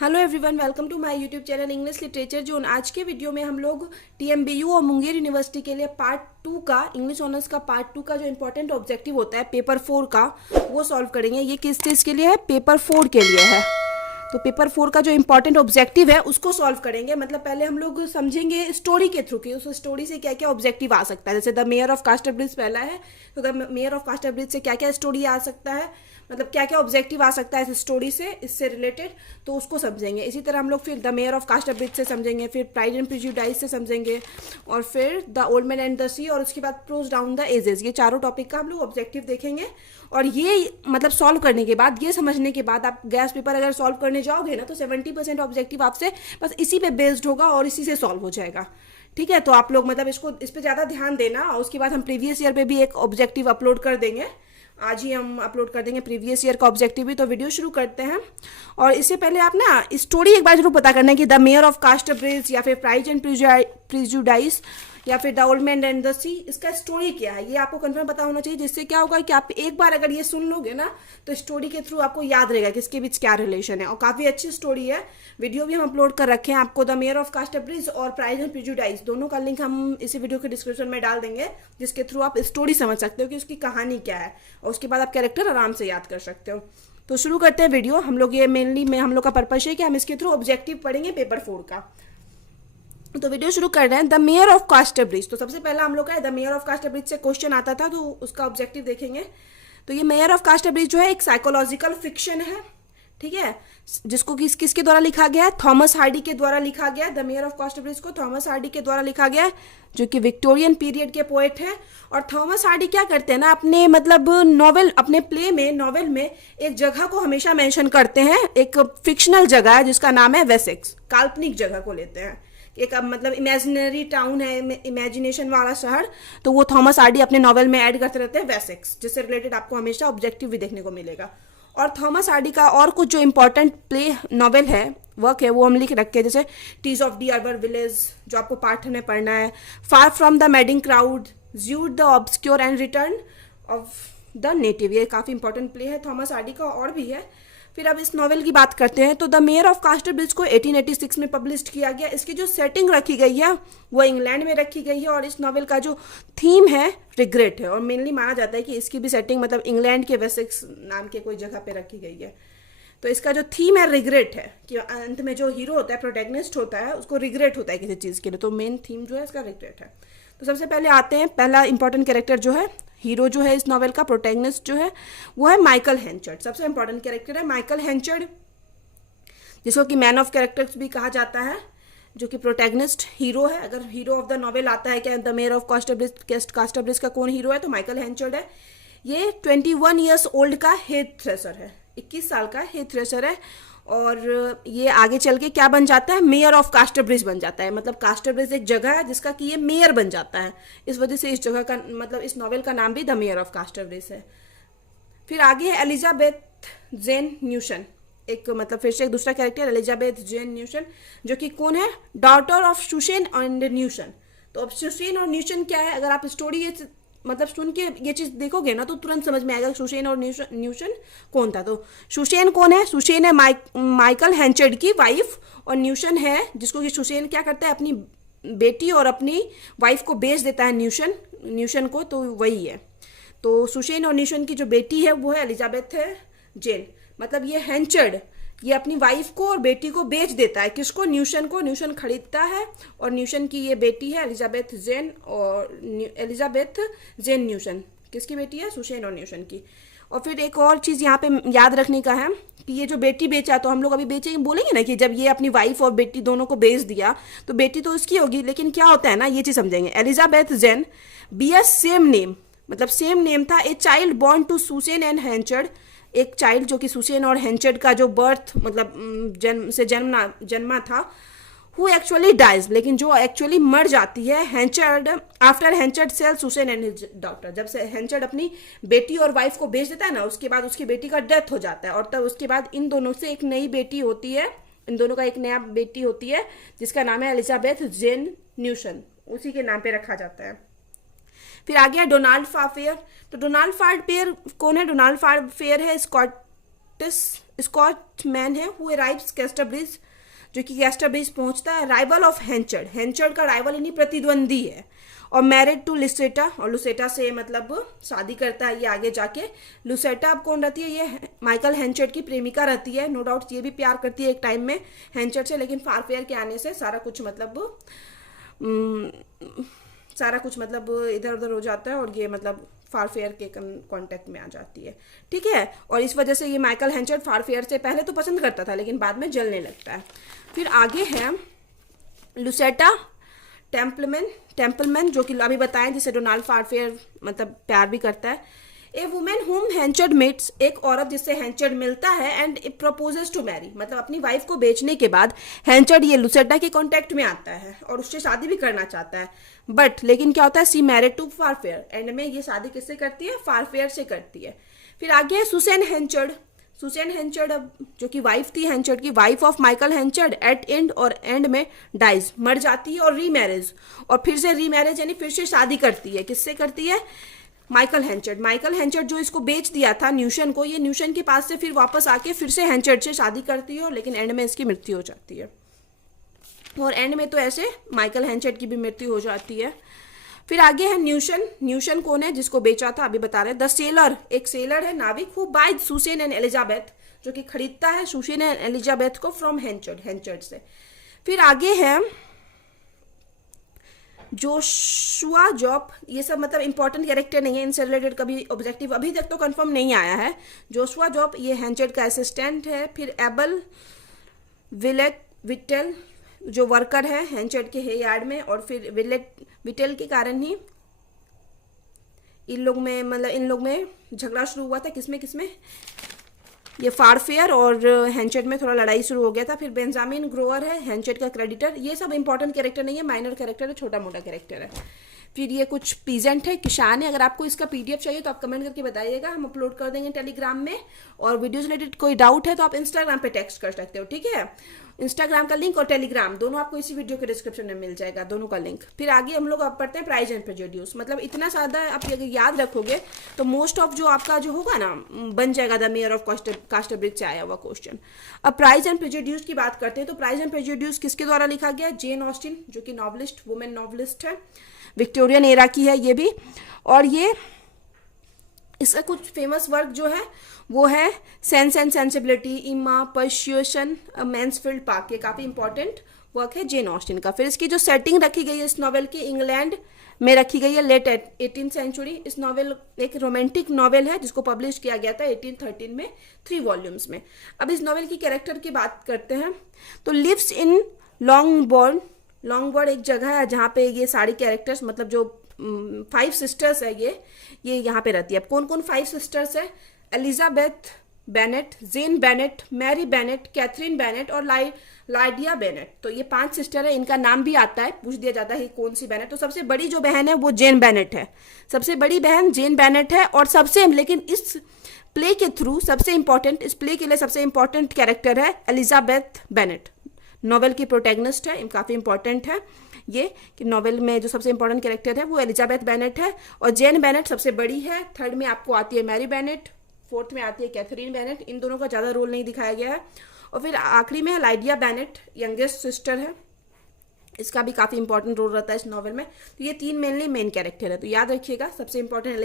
Hello everyone, welcome to my YouTube channel English literature zone. आज के video में हम लोग टीएमबीयू और मुंगेर यूनिवर्सिटी के लिए पार्ट 2 का इंग्लिश ऑनर्स का पार्ट 2 का जो इंपॉर्टेंट ऑब्जेक्टिव होता है पेपर 4 का, वो सॉल्व करेंगे। ये किस चीज़ के लिए है? पेपर 4 के लिए है। तो पेपर 4 का जो इंपॉर्टेंट ऑब्जेक्टिव है उसको सॉल्व करेंगे। मतलब पहले हम लोग समझेंगे स्टोरी के थ्रू कि उस स्टोरी से क्या क्या ऑब्जेक्टिव आ सकता है। जैसे the mayor of Casterbridge पहला है, तो the mayor of Casterbridge से क्या क्या स्टोरी आ सकता है, मतलब क्या क्या ऑब्जेक्टिव आ सकता है इस स्टोरी से, इससे रिलेटेड, तो उसको समझेंगे। इसी तरह हम लोग फिर the mayor of Casterbridge से समझेंगे, फिर प्राइड एंड प्रेजुडिस से समझेंगे, और फिर the old man and the sea, और उसके बाद प्रोज डाउन द एजेस। ये चारों टॉपिक का हम लोग ऑब्जेक्टिव देखेंगे। और ये मतलब सॉल्व करने के बाद, ये समझने के बाद, आप गैस पेपर अगर सॉल्व करने जाओगे ना तो 70% ऑब्जेक्टिव आपसे बस इसी पे बेस्ड होगा और इसी से सॉल्व हो जाएगा। ठीक है, तो आप लोग मतलब इसको इस पे ज़्यादा ध्यान देना। और उसके बाद हम प्रीवियस ईयर पे भी एक ऑब्जेक्टिव अपलोड कर देंगे। आज ही हम अपलोड कर देंगे प्रीवियस ईयर का ऑब्जेक्टिव भी। तो वीडियो शुरू करते हैं। और इससे पहले आप ना स्टोरी एक बार जरूर पता करना है कि the mayor of Casterbridge या फिर प्राइड एंड प्रेजुडिस या फिर the old man and the sea, इसका स्टोरी क्या है ये आपको कंफर्म पता होना चाहिए। जिससे क्या होगा कि आप एक बार अगर ये सुन लोगे ना तो स्टोरी के थ्रू आपको याद रहेगा कि इसके बीच क्या रिलेशन है। और काफ़ी अच्छी स्टोरी है। वीडियो भी हम अपलोड कर रखे हैं आपको, the mayor of Casterbridge और प्राइड एंड प्रेजुडिस, दोनों का लिंक हम इसी वीडियो के डिस्क्रिप्शन में डाल देंगे, जिसके थ्रू आप स्टोरी समझ सकते हो कि उसकी कहानी क्या है, और उसके बाद आप कैरेक्टर आराम से याद कर सकते हो। तो शुरू करते हैं वीडियो। हम लोग ये मेनली में हम लोग का पर्पस है कि हम इसके थ्रू ऑब्जेक्टिव पढ़ेंगे पेपर 4 का। तो वीडियो शुरू कर रहे हैं। The mayor of Casterbridge, तो सबसे पहला हम लोग का है the mayor of Casterbridge से क्वेश्चन आता था, तो उसका ऑब्जेक्टिव देखेंगे। तो ये मेयर ऑफ कास्टर ब्रिज जो है एक साइकोलॉजिकल फिक्शन है, ठीक है, जिसको किसके द्वारा लिखा गया है? थॉमस हार्डी के द्वारा लिखा गया है। The mayor of Casterbridge को थॉमस हार्डी के द्वारा लिखा गया है, जो कि विक्टोरियन पीरियड के पोएट हैं। और थॉमस हार्डी क्या करते हैं ना, अपने मतलब नॉवेल, अपने प्ले में, नॉवेल में एक जगह को हमेशा मेंशन करते हैं। एक फिक्शनल जगह है जिसका नाम है वेसेक्स, काल्पनिक जगह को लेते हैं। एक मतलब इमेजिनरी टाउन है, इमेजिनेशन वाला शहर, तो वो थॉमस हार्डी अपने नॉवेल में ऐड करते रहते हैं वेसेक्स, जिससे रिलेटेड आपको हमेशा ऑब्जेक्टिव भी देखने को मिलेगा। और थॉमस हार्डी का और कुछ जो इंपॉर्टेंट प्ले नॉवेल है, वर्क है, वो हम लिख रखे हैं। जैसे Tess of the d'Urbervilles, जो आपको पार्ट में पढ़ना है, far from the madding crowd, Jude the obscure and return of the native, ये काफ़ी इंपॉर्टेंट प्ले है थॉमस हार्डी का, और भी है। फिर अब इस नॉवेल की बात करते हैं। तो the mayor of Casterbridge को 1886 में पब्लिश किया गया। इसकी जो सेटिंग रखी गई है वो इंग्लैंड में रखी गई है, और इस नॉवेल का जो थीम है रिग्रेट है। और मेनली माना जाता है कि इसकी भी सेटिंग मतलब इंग्लैंड के वेसेक्स नाम के कोई जगह पे रखी गई है। तो इसका जो थीम है रिग्रेट है, कि अंत में जो हीरो होता है, प्रोटैगनिस्ट होता है, उसको रिग्रेट होता है किसी चीज़ के लिए। तो मेन थीम जो है इसका रिग्रेट है। तो सबसे पहले आते हैं, पहला इंपॉर्टेंट कैरेक्टर जो है, हीरो जो है इस नॉवेल का, प्रोटैगनिस्ट जो है, वो है माइकल हेंचर्ड। सबसे इंपॉर्टेंट कैरेक्टर है माइकल हेंचर्ड, जिसको कि मैन ऑफ कैरेक्टर्स भी कहा जाता है, जो कि प्रोटैगनिस्ट हीरो है। अगर हीरो ऑफ द नॉवेल आता है क्या, the mayor of Casterbridge का कौन हीरो है, तो माइकल हेंचर्ड है। ये 21 ईयर्स ओल्ड का हेथ थ्रेशर है, 21 साल का हेथ थ्रेशर है। और ये आगे चल के क्या बन जाता है, मेयर ऑफ कास्टर ब्रिज बन जाता है। मतलब कास्टर ब्रिज एक जगह है जिसका कि ये मेयर बन जाता है, इस वजह से इस जगह का मतलब इस नॉवेल का नाम भी the mayor of Casterbridge है। फिर आगे है एलिजाबेथ जेन न्यूशन, एक मतलब फिर से एक दूसरा कैरेक्टर एलिजाबेथ जेन न्यूशन, जो कि कौन है, डॉटर ऑफ सुसेन एंड न्यूशन। तो अब सुसेन और न्यूशन क्या है, अगर आप स्टोरी ये मतलब सुन के ये चीज़ देखोगे ना तो तुरंत समझ में आएगा सुसेन और न्यूशन कौन था। तो सुसेन कौन है, सुसेन है माइकल हेंचर्ड की वाइफ, और न्यूशन है जिसको कि सुसेन क्या करता है, अपनी बेटी और अपनी वाइफ को बेच देता है न्यूशन को, तो वही है। तो सुसेन और न्यूशन की जो बेटी है वो है एलिजाबेथ है जेन। मतलब ये हेंचर्ड ये अपनी वाइफ को और बेटी को बेच देता है, किसको, न्यूशन को। न्यूशन खरीदता है, और न्यूशन की ये बेटी है एलिजाबेथ जेन, और एलिजाबेथ जेन न्यूशन किसकी बेटी है, सुसेन और न्यूशन की। और फिर एक और चीज़ यहाँ पे याद रखने का है कि ये जो बेटी बेचा, तो हम लोग अभी बेचेंगे बोलेंगे ना कि जब ये अपनी वाइफ और बेटी दोनों को बेच दिया तो बेटी तो उसकी होगी, लेकिन क्या होता है ना, ये चीज़ समझेंगे। Elizabeth Jane bear same name, मतलब सेम नेम था, a child born to Susan and Henchard, एक चाइल्ड जो कि सुसेन और हेंचर्ड का जो बर्थ मतलब जन्मा था, हु एक्चुअली डाइज, लेकिन जो एक्चुअली मर जाती है Henchard after Henchard sell Susan and his daughter. जब से हेंचर्ड अपनी बेटी और वाइफ को बेच देता है ना, उसके बाद उसकी बेटी का डेथ हो जाता है, और तब उसके बाद इन दोनों से एक नई बेटी होती है, इन दोनों का एक नया बेटी होती है, जिसका नाम है एलिजाबेथ जेन न्यूशन, उसी के नाम पे रखा जाता है। फिर आ गया डोनाल्ड फाफेयर। तो डोनाल्ड फाफेयर कौन है, डोनाल्ड फाफेयर है स्कॉटमैन है हु अराइव्स कैस्टरब्रिज, जो कि कैस्टरब्रिज पहुंचता है। राइवल ऑफ हैंचर्ड, हैंचर्ड का राइवल यानी प्रतिद्वंदी है। और मैरिड टू लुसेटा, और लुसेटा से मतलब शादी करता है ये आगे जाके। लुसेटा अब कौन रहती है, ये माइकल हैंचर्ड की प्रेमिका रहती है। नो डाउट ये भी प्यार करती है एक टाइम में हैंचर्ड से, लेकिन फारफेयर के आने से सारा कुछ मतलब इधर उधर हो जाता है और ये मतलब फारफेयर के कांटेक्ट में आ जाती है, ठीक है। और इस वजह से ये माइकल हैंचर्ड फारफेयर से पहले तो पसंद करता था लेकिन बाद में जलने लगता है। फिर आगे है लुसेटा टेम्पलमैन, जो कि अभी बताएं, जिसे डोनाल्ड फारफेयर मतलब प्यार भी करता है। ए वुमेन हुम हैंचर्ड मीट्स, एक औरत जिससे हैंचर्ड मिलता है and it proposes to marry, मतलब अपनी वाइफ को बेचने के बाद हैंचर्ड ये लुसेटा के कांटेक्ट में आता है और उससे शादी भी करना चाहता है। बट लेकिन क्या होता है, सी मैरिड टू फारफेयर, एंड में ये शादी किससे करती है, फारफेयर से करती है। फिर आगे है सुसैन हैंचर्ड, जो कि वाइफ थी हैंचर्ड की, wife of Michael Henchard, at end और एंड में डाइज, मर जाती है और रीमैरिज, और फिर से रीमैरिज यानी फिर से शादी करती है। किससे करती है, माइकल हैंचर्ड जो इसको बेच दिया था न्यूशन को, ये न्यूशन के पास से फिर वापस आके फिर से हैंचर्ड से शादी करती है, लेकिन एंड में इसकी मृत्यु हो जाती है। और एंड में तो ऐसे माइकल हैंचर्ड की भी मृत्यु हो जाती है। फिर आगे है न्यूशन कौन है, जिसको बेचा था अभी बता रहे। द सेलर, एक सेलर है नाविक, who buy Susan and Elizabeth, जो कि खरीदता है सुसेन एंड एलिजाबेथ को फ्रॉम हैंचर्ड से। फिर आगे है जोशुआ जॉब, ये सब मतलब इंपॉर्टेंट कैरेक्टर नहीं है, इनसे रिलेटेड कभी ऑब्जेक्टिव अभी तक तो कंफर्म नहीं आया है। जोशुआ जॉब ये हैंचर्ड का असिस्टेंट है। फिर एबल विटेल, जो वर्कर है हैंचर्ड के यार्ड में, और फिर विटेल के कारण ही इन लोग में झगड़ा शुरू हुआ था। किसमें ये फारफेयर और हैंचर्ड में थोड़ा लड़ाई शुरू हो गया था। फिर बेंजामिन ग्रोवर है हैंचर्ड का क्रेडिटर, ये सब इंपॉर्टेंट कैरेक्टर नहीं है, माइनर कैरेक्टर है, छोटा मोटा कैरेक्टर है। फिर ये कुछ पीजेंट है, किसान है। अगर आपको इसका पीडीएफ चाहिए तो आप कमेंट करके बताइएगा, हम अपलोड कर देंगे टेलीग्राम में। और वीडियो रिलेटेड कोई डाउट है तो आप इंस्टाग्राम पे टेक्स्ट कर सकते हो, ठीक है। इंस्टाग्राम का लिंक और टेलीग्राम दोनों आपको इसी वीडियो के डिस्क्रिप्शन में मिल जाएगा, दोनों का लिंक। फिर आगे हम लोग अब पढ़ते हैं प्राइज एंड प्रेजुडिस, मतलब इतना ज़्यादा आप अगर याद रखोगे तो मोस्ट ऑफ जो आपका जो होगा ना बन जाएगा, द मेयर ऑफ कास्टरब्रिज से आया हुआ क्वेश्चन। अब प्राइज एंड प्रेजुडिस की बात करते हैं तो प्राइज एंड प्रेजुडिस किसके द्वारा लिखा गया, जेन ऑस्टिन, जो कि नॉवलिस्ट, वुमेन नॉवलिस्ट है, विक्टोरियन एरा की है ये भी। और ये इसका कुछ फेमस वर्क जो है वो है सेंस एंड सेंसिबिलिटी, इमा पर्सुएशन, मैन्सफील्ड पार्क, ये काफ़ी इंपॉर्टेंट वर्क है जेन ऑस्टिन का। फिर इसकी जो सेटिंग रखी गई है इस नॉवेल की, इंग्लैंड में रखी गई है, लेट 18th सेंचुरी। इस नॉवेल एक रोमांटिक नॉवेल है जिसको पब्लिश किया गया था 1813 में 3 वॉल्यूम्स में। अब इस नॉवेल की कैरेक्टर की बात करते हैं तो लिव्स इन लॉन्गबोर्ड एक जगह है जहाँ पे ये सारी कैरेक्टर्स मतलब जो 5 सिस्टर्स है ये यहाँ पे रहती है। अब कौन कौन 5 सिस्टर्स है, Elizabeth Bennet, Jane Bennet, Mary Bennet, Catherine Bennet और लाइडिया बेनेट। तो ये 5 सिस्टर है, इनका नाम भी आता है, पूछ दिया जाता है कौन सी बेनेट। तो सबसे बड़ी जो बहन है वो जेन बेनेट है, सबसे बड़ी बहन जेन बेनेट है। और लेकिन इस प्ले के थ्रू सबसे इंपॉर्टेंट, इस प्ले के लिए सबसे इंपॉर्टेंट कैरेक्टर है एलिजाबेथ बेनेट, नॉवेल की प्रोटैगनिस्ट है, काफ़ी इंपॉर्टेंट है ये कि नॉवेल में जो सबसे इंपॉर्टेंट कैरेक्टर है वो एलिजाबेथ बेनेट है। और जेन बेनेट सबसे बड़ी है, 3rd में आपको आती है मैरी बेनेट, 4th में आती है कैथरीन बेनेट। इन दोनों का ज़्यादा रोल नहीं दिखाया गया है। और फिर आखिरी में लाइडिया बेनेट, यंगेस्ट सिस्टर है, इसका भी काफ़ी इंपॉर्टेंट रोल रहता है इस नॉवेल में। तो ये 3 मेन कैरेक्टर है, तो याद रखिएगा सबसे इंपॉर्टेंट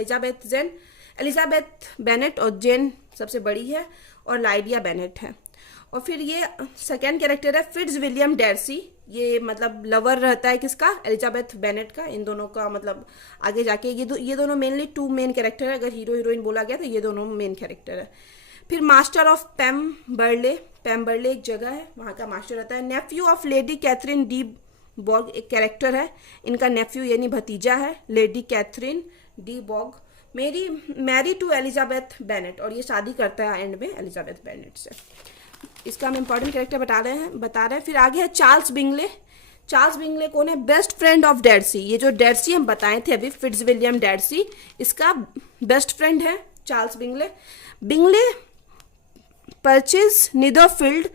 एलिजाबेथ बेनेट और जेन सबसे बड़ी है और लाइडिया बेनेट है। और फिर ये सेकेंड कैरेक्टर है फिट्जविलियम डार्सी, ये मतलब लवर रहता है किसका, एलिजाबेथ बेनेट का। इन दोनों का मतलब आगे जाके ये दोनों मेनली 2 मेन कैरेक्टर है, अगर हीरो हीरोइन बोला गया तो ये दोनों मेन कैरेक्टर है। फिर मास्टर ऑफ पैम्बर्ले एक जगह है, वहाँ का मास्टर रहता है। Nephew of Lady Catherine de Bourgh एक कैरेक्टर है, इनका नेफ्यू यानी भतीजा है, Lady Catherine de Bourgh. Marry to Elizabeth Bennet, और ये शादी करता है एंड में एलिजाबेथ बेनेट से। इसका हम इंपॉर्टेंट कैरेक्टर बता रहे हैं। फिर आगे है चार्ल्स बिंगले कौन है, बेस्ट फ्रेंड ऑफ डार्सी। ये जो डार्सी हम बताए थे अभी, फिट्जविलियम डार्सी, इसका बेस्ट फ्रेंड है Charles Bingley purchase Netherfield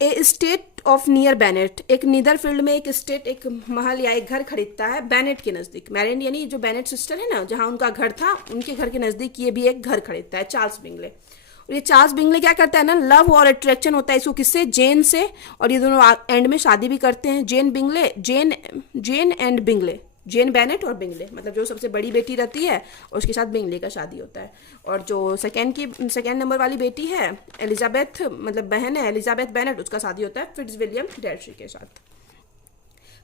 a estate of near Bennet, एक नीदरफील्ड में एक स्टेट, एक महल या एक घर खरीदता है बेनेट के नज़दीक। मैरिड यानी जो बेनेट सिस्टर है ना, जहाँ उनका घर था, उनके घर के नज़दीक ये भी एक घर खरीदता है चार्ल्स बिंगले। और ये चार्ल्स बिंगले क्या करता है ना, लव और अट्रैक्शन होता है इसको किससे, जेन से, और ये दोनों एंड में शादी भी करते हैं। Jane Bingley, Jane and Bingley, Jane Bennet और बिंगले, मतलब जो सबसे बड़ी बेटी रहती है और उसके साथ बिंगले का शादी होता है। और जो सेकेंड नंबर वाली बेटी है एलिजाबेथ, मतलब बहन है एलिजाबेथ बेनेट, उसका शादी होता है फिट्जविलियम डार्सी के साथ।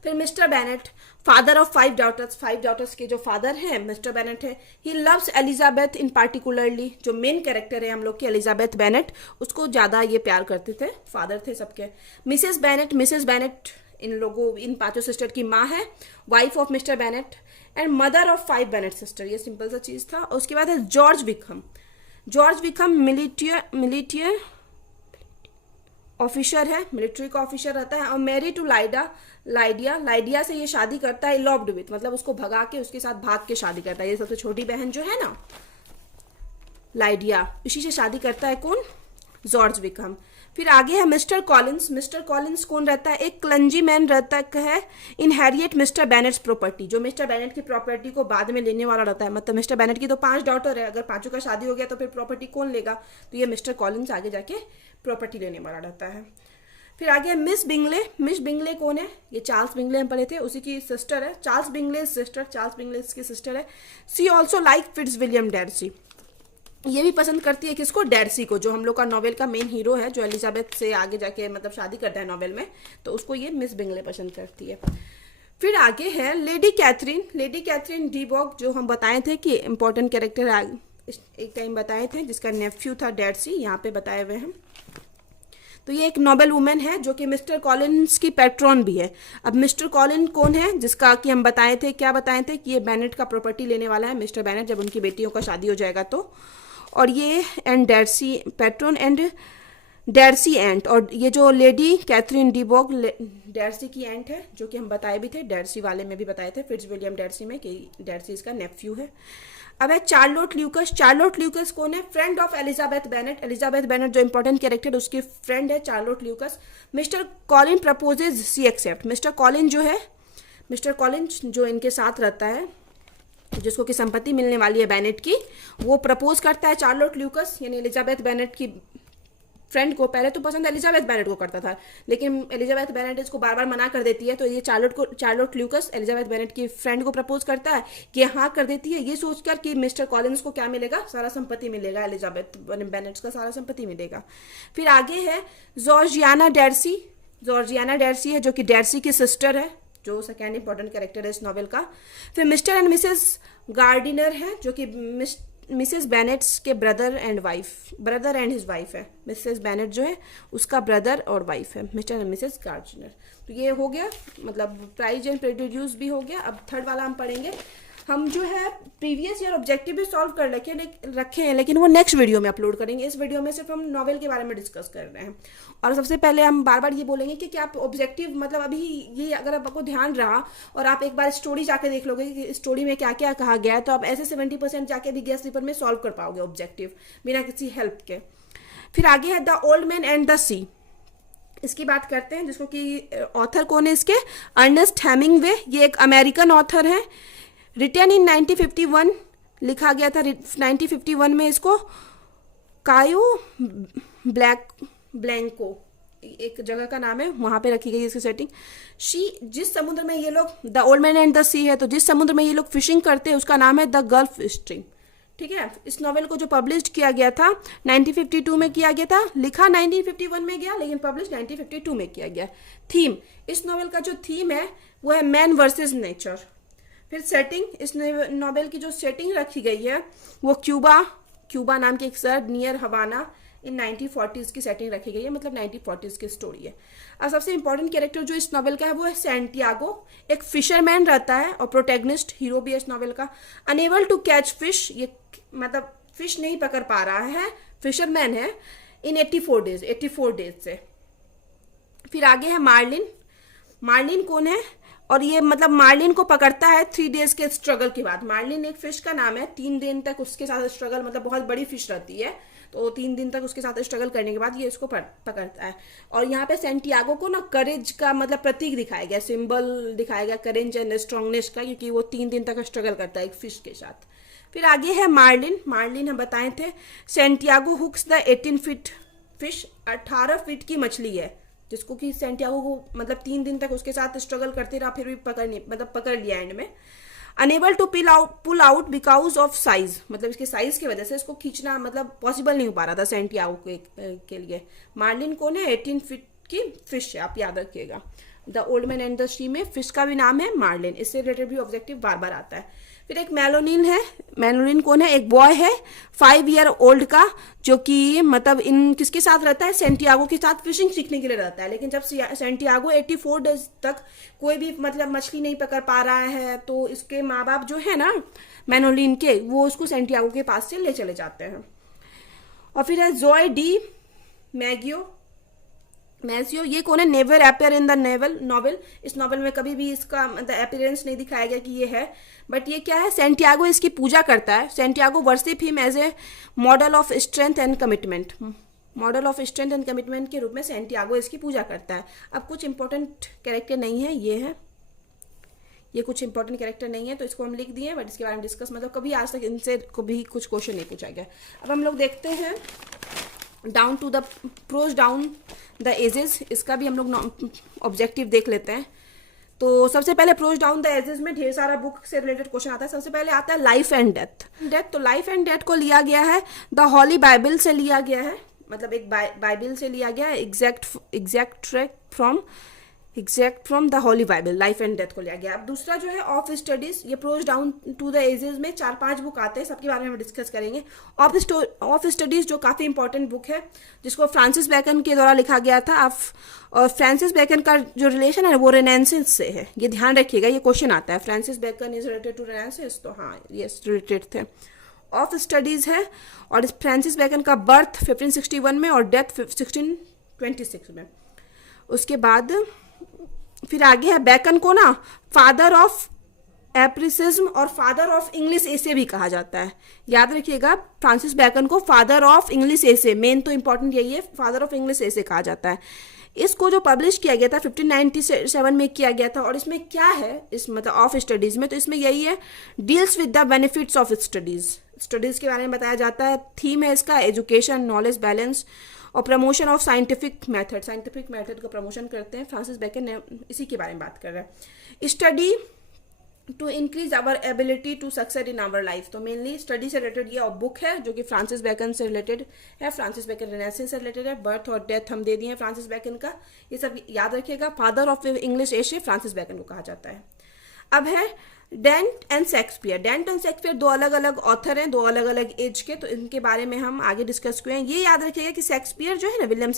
फिर mister Bennet, father of 5 daughters, 5 daughters के जो फादर हैं मिस्टर बेनेट है। He loves Elizabeth in particularly, जो मेन कैरेक्टर है हम लोग की एलिजाबेथ बेनेट, उसको ज़्यादा ये प्यार करते थे, फादर थे सबके। मिसेस बेनेट इन लोगों, इन 5 सिस्टर की माँ है, wife of mister Bennett and mother of 5 Bennett sister. ये सिंपल सा चीज़ था। और उसके बाद है जॉर्ज विकम मिलिटियर ऑफिसर है, मिलिट्री का ऑफिसर रहता है। और मैरी टू लाइडिया से ये शादी करता है, लॉब्ड विथ, मतलब उसको भगा के उसके साथ भाग के शादी करता है। ये सबसे छोटी बहन जो है ना लाइडिया, इसी से शादी करता है कौन, जॉर्ज विकम। फिर आगे है मिस्टर कॉलिंस कौन रहता है, एक क्लंजी मैन रहता है, इनहेरिएट मिस्टर बेनेट्स प्रॉपर्टी, जो मिस्टर बेनेट की प्रॉपर्टी को बाद में लेने वाला रहता है। मतलब मिस्टर बेनेट की तो 5 डॉटर है, अगर 5 का शादी हो गया तो फिर प्रॉपर्टी कौन लेगा, तो ये मिस्टर कॉलिंस आगे जाके प्रॉपर्टी लेने वाला रहता है। फिर आगे मिस बिंगले कौन है, ये चार्ल्स बिंगले हम पढ़े थे, उसी की सिस्टर है, चार्ल्स बिंगले की सिस्टर है। सी ऑल्सो लाइक फिट्जविलियम डार्सी, ये भी पसंद करती है किसको, डार्सी को, जो हम लोग का नॉवेल का मेन हीरो है, जो एलिजाबेथ से आगे जाके मतलब शादी करता है नॉवेल में, तो उसको ये मिस बिंगले पसंद करती है। फिर आगे है लेडी कैथरीन डीबॉग, जो हम बताए थे कि इंपॉर्टेंट कैरेक्टर एक टाइम बताए थे, जिसका नेफ्यू था डार्सी, यहाँ पे बताए हुए हैं। तो ये एक नोबल वुमेन है जो कि मिस्टर कॉलिन्स की पैट्रॉन भी है। अब मिस्टर कॉलिन कौन है, जिसका कि हम बताए थे कि ये बेनेट का प्रॉपर्टी लेने वाला है, मिस्टर बेनेट, जब उनकी बेटियों का शादी हो जाएगा तो। और ये and Darcy patron and Darcy aunt, और ये जो लेडी कैथरीन डीबॉग डार्सी की एंट है, जो कि हम बताए भी थे, डार्सी वाले में भी बताए थे, फिट्जविलियम डार्सी में, कि डार्सी इसका नेफ्यू है। अब है चार्लोट ल्यूकस कौन है, फ्रेंड ऑफ एलिजाबेथ बेनेट जो इंपॉर्टेंट कैरेक्टर उसकी फ्रेंड है Charlotte Lucas. Mister Collins proposes, she accept, mister Collins जो इनके साथ रहता है, जिसको की संपत्ति मिलने वाली है बेनेट की, वो प्रपोज करता है चार्लोट ल्यूकस, यानी एलिजाबेथ बेनेट की फ्रेंड को। पहले तो पसंद एलिजाबेथ बेनेट को करता था, लेकिन एलिजाबेथ बेनेट इसको बार बार मना कर देती है, तो ये चार्लोट ल्यूकस एलिजाबेथ बेनेट की फ्रेंड को प्रपोज करता है, कि हाँ कर देती है, ये सोचकर कि मिस्टर कॉलिन्स को क्या मिलेगा, सारा संपत्ति मिलेगा, एलिजाबेथ बेनेट का सारा संपत्ति मिलेगा। फिर आगे है जॉर्जियाना डार्सी है, जो कि डार्सी की सिस्टर है, जो सेकेंड इंपॉर्टेंट कैरेक्टर है इस नॉवेल का। फिर मिस्टर एंड मिसेस गार्डिनर है, जो कि मिसेस बेनेट्स के ब्रदर एंड हिज वाइफ है। मिसेस बेनेट जो है उसका ब्रदर और वाइफ है, मिस्टर एंड मिसेस गार्डिनर। तो ये हो गया, मतलब प्राइज एंड प्रेजुडिस भी हो गया। अब थर्ड वाला हम पढ़ेंगे। हम जो है प्रीवियस ईयर ऑब्जेक्टिव भी सॉल्व कर रखे हैं, लेकिन वो नेक्स्ट वीडियो में अपलोड करेंगे। इस वीडियो में सिर्फ हम नॉवेल के बारे में डिस्कस कर रहे हैं। और सबसे पहले हम बार बार ये बोलेंगे कि आप ऑब्जेक्टिव, मतलब अभी ये अगर आपको ध्यान रहा और आप एक बार स्टोरी जाके देख लोगे कि स्टोरी में क्या क्या कहा गया है, तो आप ऐसे 70% जाके भी गेस्ट पेपर में सॉल्व कर पाओगे ऑब्जेक्टिव बिना किसी हेल्प के। फिर आगे है the old man and the sea, इसकी बात करते हैं, जिसको कि ऑथर कौन है इसके, अर्नेस्ट हेमिंगवे। ये एक अमेरिकन ऑथर है, रिटन इन 1951, लिखा गया था 1951 में। इसको कायो ब्लैंको एक जगह का नाम है, वहाँ पे रखी गई इसकी सेटिंग। जिस समुद्र में ये लोग, the old man and the sea है, तो जिस समुद्र में ये लोग फिशिंग करते हैं उसका नाम है द गल्फ स्ट्रीम। ठीक है, इस नॉवेल को जो पब्लिश किया गया था 1952 में किया गया था, लिखा 1951 में गया, लेकिन पब्लिश 1952 में किया गया। थीम, इस नॉवेल का जो थीम है वो है मैन वर्सेस नेचर। फिर सेटिंग, इस नॉवेल की जो सेटिंग रखी गई है वो क्यूबा नाम के एक शहर नियर हवाना इन 1940s की सेटिंग रखी गई है, मतलब 1940s की स्टोरी है। अब सबसे इंपॉर्टेंट कैरेक्टर जो इस नॉवेल का है वो है सैंटियागो, एक फिशरमैन रहता है और प्रोटैगनिस्ट हीरो भी है इस नॉवेल का। अनेबल टू कैच फिश, ये मतलब फिश नहीं पकड़ पा रहा है, फिशरमैन है, इन 84 डेज से। फिर आगे है मार्लिन कौन है, और ये मतलब मार्लिन को पकड़ता है 3 डेज के स्ट्रगल के बाद। मार्लिन एक फिश का नाम है, 3 दिन तक उसके साथ स्ट्रगल, मतलब बहुत बड़ी फिश रहती है, तो 3 दिन तक उसके साथ स्ट्रगल करने के बाद ये इसको पकड़ता है। और यहाँ पे सैंटियागो को ना करेज का मतलब प्रतीक दिखाया गया, सिंबल दिखाया गया करेज एंड स्ट्रांगनेस का, क्योंकि वो 3 दिन तक स्ट्रगल करता है एक फिश के साथ। फिर आगे है मार्लिन। मार्लिन हम बताए थे Santiago hooks the 18 feet fish, 18 feet की मछली है जिसको कि सेंटियागो को मतलब 3 दिन तक उसके साथ स्ट्रगल करते रहा, फिर भी पकड़ लिया एंड में। Unable to pull out because of size, मतलब इसके साइज की वजह से इसको खींचना मतलब पॉसिबल नहीं हो पा रहा था सेंटियागो के लिए। मार्लिन कौन है? 18 फीट की फिश है, आप याद रखिएगा। The old man and the sea में फिश का भी नाम है मार्लिन, इससे रिलेटेड भी ऑब्जेक्टिव बार बार आता है। फिर एक मेलोनिन है। मेलोनिन कौन है? एक बॉय है 5 ईयर ओल्ड का, जो कि मतलब इन किसके साथ रहता है? सेंटियागो के साथ फिशिंग सीखने के लिए रहता है। लेकिन जब सेंटियागो 84 डेज तक कोई भी मतलब मछली नहीं पकड़ पा रहा है, तो इसके माँ बाप जो है ना मेलोनिन के, वो उसको सेंटियागो के पास से ले चले जाते हैं। और फिर है जोए डी मैजियो। ये कौन है? Never appear in the novel. इस नॉवल में कभी भी इसका मतलब अपीयरेंस नहीं दिखाया गया कि ये है, बट ये क्या है? सेंटियागो इसकी पूजा करता है। Santiago worship him as a model of strength and commitment. Model of strength and commitment के रूप में सेंटियागो इसकी पूजा करता है। अब कुछ इंपॉर्टेंट कैरेक्टर नहीं है, ये है, ये कुछ इंपॉर्टेंट कैरेक्टर नहीं है तो इसको हम लिख दिए, बट इसके बारे में डिस्कस मतलब कभी आज तक इनसे कभी कुछ क्वेश्चन नहीं पूछा गया। अब हम लोग देखते हैं down to the prose down the ages, इसका भी हम लोग ऑब्जेक्टिव देख लेते हैं। तो सबसे पहले प्रोज डाउन द एजेस में ढेर सारा बुक से रिलेटेड क्वेश्चन आता है। सबसे पहले आता है लाइफ एंड डेथ। तो लाइफ एंड डेथ को लिया गया है द हॉली बाइबल से लिया गया है, मतलब एक बाइबल से लिया गया है, exact from the Holy Bible. Life and death को लिया गया। अब दूसरा जो है ऑफ स्टडीज, ये prose down to the ages में 4-5 बुक आते हैं, सबके बारे में हम डिस्कस करेंगे। ऑफ स्टडीज जो काफ़ी इंपॉर्टेंट बुक है, जिसको फ्रांसिस बेकन के द्वारा लिखा गया था। और फ्रांसिस बेकन का जो रिलेशन है वो रेनेसांस से है, ये ध्यान रखिएगा, ये क्वेश्चन आता है। Francis Bacon is related to Renaissance, तो हाँ ये रिलेटेड थे। ऑफ स्टडीज है, और फ्रांसिस बेकन का बर्थ 1561 में और डेथ 1626 में। उसके बाद फिर आगे है बेकन को ना फादर ऑफ एप्रिसिज्म और फादर ऑफ इंग्लिश एसे भी कहा जाता है। याद रखिएगा फ्रांसिस बेकन को father of English essay, main तो इंपॉर्टेंट यही है, फादर ऑफ इंग्लिश एसे कहा जाता है। इसको जो पब्लिश किया गया था 1597 में किया गया था। और इसमें क्या है, इस मतलब ऑफ स्टडीज में, तो इसमें यही है deals with the benefits of studies के बारे में बताया जाता है। थीम है इसका एजुकेशन, नॉलेज बैलेंस और प्रमोशन ऑफ साइंटिफिक मेथड का प्रमोशन करते हैं। फ्रांसिस बेकन ने इसी के बारे में बात कर रहा है। Study to increase our ability to success in our life, तो मेनली स्टडी से रिलेटेड ये बुक है जो कि फ्रांसिस बेकन से रिलेटेड है। फ्रांसिस बेकन रेनेसांस से रिलेटेड है। बर्थ और डेथ हम दे दिए हैं फ्रांसिस बेकन का, ये सब याद रखिएगा। Father of English essay Francis Bacon को कहा जाता है। अब है Dante and Shakespeare. Dante and Shakespeare दो अलग अलग ऑथर हैं, दो अलग अलग एज के, तो इनके बारे में हम आगे डिस्कस किए हैं। ये याद रखिएगा कि शेक्सपियर जो है ना, विलियम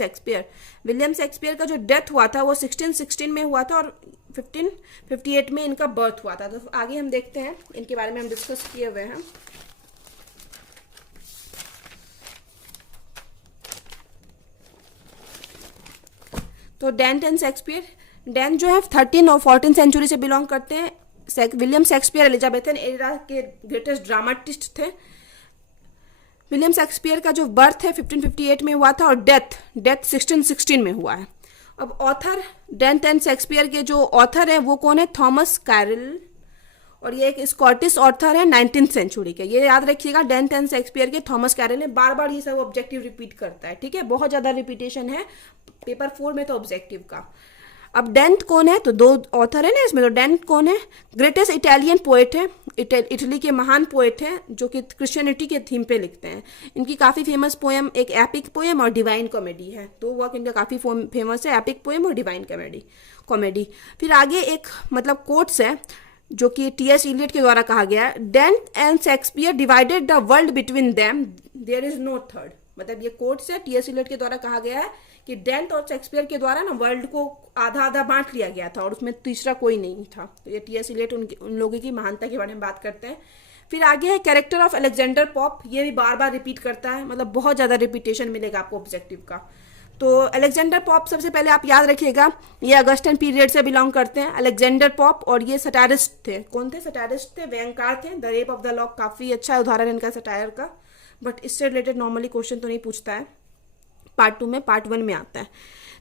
शेक्सपियर का जो डेथ हुआ था वो 1616 में हुआ था और 1558 में इनका बर्थ हुआ था। तो आगे हम देखते हैं, इनके बारे में हम डिस्कस किए हुए हैं। तो डेंट एंड शेक्सपियर, डेंट जो है 13 और 14 सेंचुरी से बिलोंग करते हैं। विलियम शेक्सपियर एलिजाबेथन एरा के ग्रेटेस्ट ड्रामाटिस्ट थे। विलियम शेक्सपियर का जो बर्थ है 1558 में हुआ था और डेथ 1616 में हुआ है। अब ऑथर डेंट एंड शेक्सपियर के जो ऑथर हैं वो कौन है? थॉमस कैरल, और ये एक स्कॉटिश ऑथर है 19th सेंचुरी के। ये याद रखिएगा, डेंट एंड शेक्सपियर के थॉमस कैरल ने बार बार ये सब ऑब्जेक्टिव रिपीट करता है, ठीक है, बहुत ज़्यादा रिपीटेशन है पेपर 4 में तो ऑब्जेक्टिव का। अब डेंट कौन है? तो दो ऑथर है ना इसमें, तो डेंट कौन है? ग्रेटेस्ट इटालियन पोएट है, इटली के महान पोएट हैं जो कि क्रिश्चियनिटी के थीम पे लिखते हैं। इनकी काफ़ी फेमस पोएम एक एपिक पोएम और डिवाइन कॉमेडी है। दो वर्क इनका काफ़ी फेमस है, एपिक पोएम और डिवाइन कॉमेडी। फिर आगे एक मतलब कोट्स है जो कि टी.एस. इलियट के द्वारा कहा गया है, Dante and Shakespeare divided the world between them, there is no third. मतलब ये कोट्स है, टी.एस. इलियट के द्वारा कहा गया है कि डेंट और शेक्सपियर के द्वारा ना वर्ल्ड को आधा आधा बांट लिया गया था और उसमें तीसरा कोई नहीं था। तो ये टी.एस. इलियट उन लोगों की महानता के बारे में बात करते हैं। फिर आगे है कैरेक्टर ऑफ अलेक्जेंडर पॉप, ये भी बार बार रिपीट करता है, मतलब बहुत ज़्यादा रिपीटेशन मिलेगा आपको ऑब्जेक्टिव का। तो अलेक्जेंडर पॉप सबसे पहले आप याद रखिएगा, ये अगस्टन पीरियड से बिलोंग करते हैं अलेक्जेंडर पॉप, और ये सटायरिस्ट थे। कौन थे? सटायरिस्ट थे, व्यंगकार थे। The rape of the lock काफ़ी अच्छा उदाहरण है इनका सटायर का, बट इससे रिलेटेड नॉर्मली क्वेश्चन तो नहीं पूछता है। पार्ट 2 में, पार्ट 1 में आता है।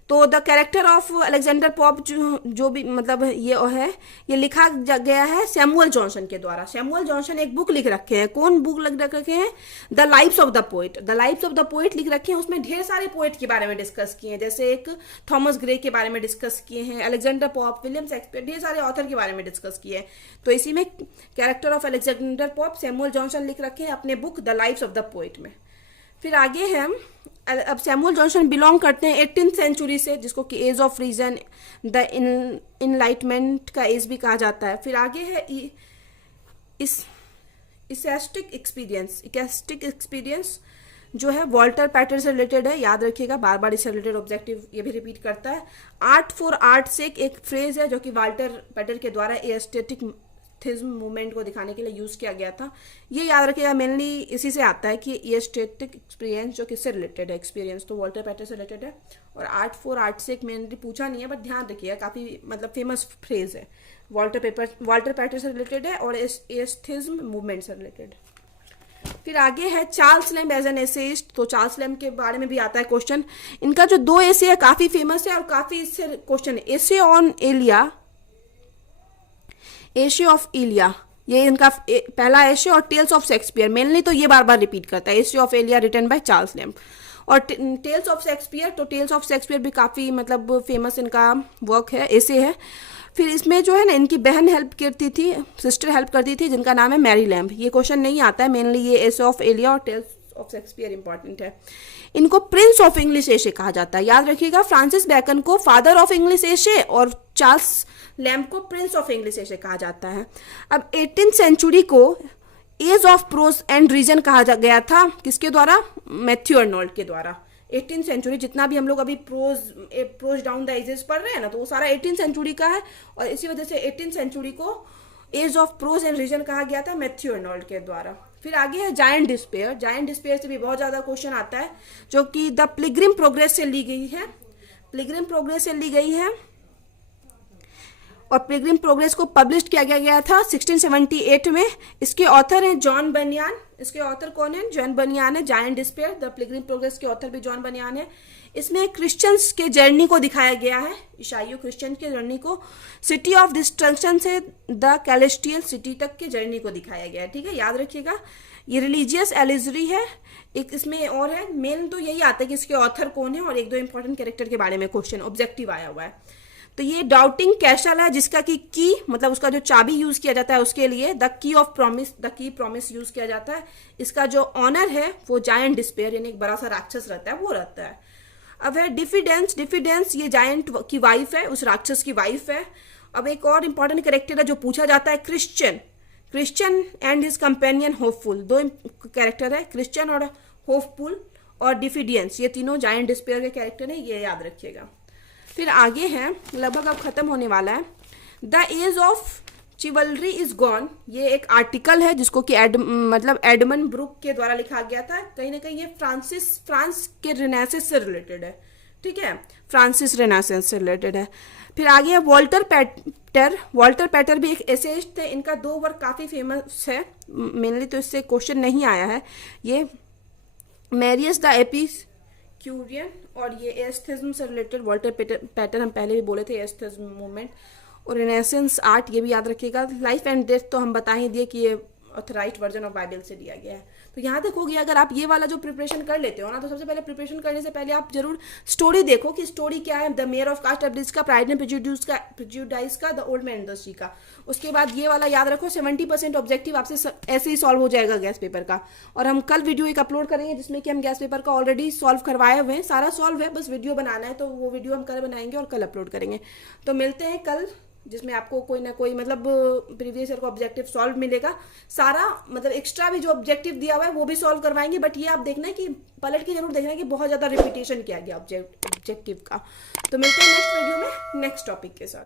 तो the character of Alexander Pope जो भी मतलब ये लिखा गया है सैमुअल जॉनसन के द्वारा। सैमुअल जॉनसन एक बुक लिख रखे हैं। कौन बुक लिख रखे हैं? The lives of the poet. The lives of the poet लिख रखे हैं। उसमें ढेर सारे पोएट के बारे में डिस्कस किए हैं, जैसे एक थॉमस ग्रे के बारे में डिस्कस किए हैं, अलेक्जेंडर पॉप, विलियम शेक्सपियर, ढेर सारे ऑथर के बारे में डिस्कस किए हैं। तो इसी में character of Alexander Pope Samuel Johnson लिख रखे हैं अपने book the lives of the poet में। फिर आगे है, अब सैमुअल जॉनसन बिलोंग करते हैं 18th सेंचुरी से, जिसको कि age of reason, the enlightenment का एज भी कहा जाता है। फिर आगे है इकास्टिक एक्सपीरियंस जो है वॉल्टर पैटर से रिलेटेड है, याद रखिएगा, बार बार इससे रिलेटेड ऑब्जेक्टिव ये भी रिपीट करता है। आर्ट फॉर आर्ट से एक फ्रेज है जो कि वॉल्टर पैटर के द्वारा एस्थेटिक मूवमेंट को दिखाने के लिए यूज किया गया था। ये याद रखिएगा, मेनली इसी से आता है कि एस्थेटिक एक्सपीरियंस जो किससे रिलेटेड है, एक्सपीरियंस तो वॉल्टर पैटर से रिलेटेड है। और आर्ट फॉर आर्ट से एक मेनली पूछा नहीं है, बट ध्यान रखिएगा, काफी मतलब फेमस फ्रेज है, वॉल्टर पैटर से रिलेटेड है और एस्थेटिज्म मूवमेंट से रिलेटेड। फिर आगे है Charles Lamb as an essayist. तो चार्ल्स लैम्ब के बारे में भी आता है क्वेश्चन। इनका जो 2 एसे है काफी फेमस है और काफी इससे क्वेश्चन है। एसे ऑन एलिया, एशे ऑफ इलिया, ये इनका पहला एशे, और टेल्स ऑफ शेक्सपियर, मेनली तो ये बार बार रिपीट करता है, essays of Elia written by Charles Lamb. और टेल्स ऑफ शेक्सपियर, तो टेल्स ऑफ शेक्सपियर भी काफ़ी मतलब फेमस इनका वर्क है, एसे है। फिर इसमें जो है ना, इनकी बहन हेल्प करती थी, सिस्टर हेल्प करती थी, जिनका नाम है मैरी लैम्ब। ये क्वेश्चन नहीं आता है, मेनली ये एशे ऑफ एलिया और टेल्स ऑफ शेक्सपियर इंपॉर्टेंट है। इनको प्रिंस ऑफ इंग्लिश एशे कहा जाता है, याद रखिएगा, फ्रांसिस बैकन को फादर ऑफ इंग्लिश एशे और चार्ल्स लैम्ब को प्रिंस ऑफ इंग्लिश एशे कहा जाता है। अब 18th सेंचुरी को age of prose and reason कहा गया था, किसके द्वारा? मैथ्यू अर्नोल्ड के द्वारा। 18th सेंचुरी, जितना भी हम लोग अभी प्रोज डाउन द एजेस पढ़ रहे हैं ना, तो वो सारा 18th सेंचुरी का है, और इसी वजह से 18th सेंचुरी को age of prose and reason कहा गया था मैथ्यू अर्नोल्ड के द्वारा। फिर आगे है जायंट डिस्पेयर। जायंट डिस्पेयर से भी बहुत ज्यादा क्वेश्चन आता है, जो कि द पिलग्रिम प्रोग्रेस से ली गई है, पिलग्रिम प्रोग्रेस से ली गई है। और पिलग्रिम प्रोग्रेस को पब्लिश किया गया था 1678 में। इसके ऑथर हैं जॉन बनियान। इसके ऑथर कौन है? जॉन बनियान है। Giant despair, the Pilgrim progress के ऑथर भी जॉन बनियान है। इसमें क्रिश्चियंस के जर्नी को दिखाया गया है, ईसाइयों क्रिश्चियन के जर्नी को, सिटी ऑफ डिस्ट्रक्शन से द कैलेस्टियल सिटी तक के जर्नी को दिखाया गया है, ठीक है, याद रखिएगा। ये रिलीजियस एलिजरी है। एक इसमें और है, मेन तो यही आता है कि इसके ऑथर कौन है, और 1-2 इंपॉर्टेंट कैरेक्टर के बारे में क्वेश्चन ऑब्जेक्टिव आया हुआ है। तो ये डाउटिंग कैशल है, जिसका की मतलब उसका जो चाबी यूज किया जाता है उसके लिए the key of promise, the key promise use किया जाता है। इसका जो ऑनर है वो जायंट डिस्पेयर, यानी एक बड़ा सा राक्षस रहता है, वो रहता है। अब है डिफिडेंस। डिफिडेंस ये जायंट की वाइफ है, उस राक्षस की वाइफ है। अब एक और इंपॉर्टेंट कैरेक्टर है जो पूछा जाता है, Christian and his companion hopeful. 2 character है, क्रिश्चियन और होपफुल और डिफिडेंस, ये तीनों जायंट डिस्पेयर के कैरेक्टर है, ये याद रखिएगा। फिर आगे है, लगभग अब खत्म होने वाला है, the age of chivalry is gone. ये एक आर्टिकल है जिसको कि एडमंड ब्रुक के द्वारा लिखा गया था। कहीं ना कहीं ये फ्रांस के रेनेसेंस से रिलेटेड है, ठीक है, फ्रांसिस रेनेसेंस से रिलेटेड है। फिर आगे है वॉल्टर पैटर। वॉल्टर पैटर भी एक एसेइस्ट थे। इनका 2 वर्क काफी फेमस है, मेनली तो इससे क्वेश्चन नहीं आया है। ये मैरियस द एपिक्यूरियन और ये एस्थेटिज्म से रिलेटेड वॉल्टर पैटर, हम पहले भी बोले थे, एस्थेटिज्म मूवमेंट और रेनेसेंस आर्ट, ये भी याद रखिएगा। लाइफ एंड डेथ तो हम बता ही दिए कि ये ऑथराइज्ड वर्जन ऑफ बाइबल से दिया गया है। तो यहाँ देखोगे, अगर आप ये वाला जो प्रिपरेशन कर लेते हो ना, तो सबसे पहले प्रिपरेशन करने से पहले आप जरूर स्टोरी देखो कि स्टोरी क्या है, the mayor of Casterbridge का, प्राइड एंड प्रेजुडिस का, द ओल्ड मैन इंडस्ट्री का। उसके बाद ये वाला याद रखो, 70% ऑब्जेक्टिव आपसे ऐसे ही सॉल्व हो जाएगा गैस पेपर का। और हम कल वीडियो एक अपलोड करेंगे जिसमें कि हम गैस पेपर का ऑलरेडी सॉल्व करवाए हुए हैं, सारा सॉल्व है, बस वीडियो बनाना है। तो वो वीडियो हम कल बनाएंगे और कल अपलोड करेंगे। तो मिलते हैं कल, जिसमें आपको कोई ना कोई मतलब प्रीवियस ईयर का ऑब्जेक्टिव सॉल्व मिलेगा। सारा मतलब एक्स्ट्रा भी जो ऑब्जेक्टिव दिया हुआ है वो भी सॉल्व करवाएंगे, बट ये आप देखना है कि पलट के जरूर देखना है कि बहुत ज़्यादा रिपीटेशन किया गया ऑब्जेक्टिव का। तो मिलते हैं नेक्स्ट वीडियो में नेक्स्ट टॉपिक के साथ।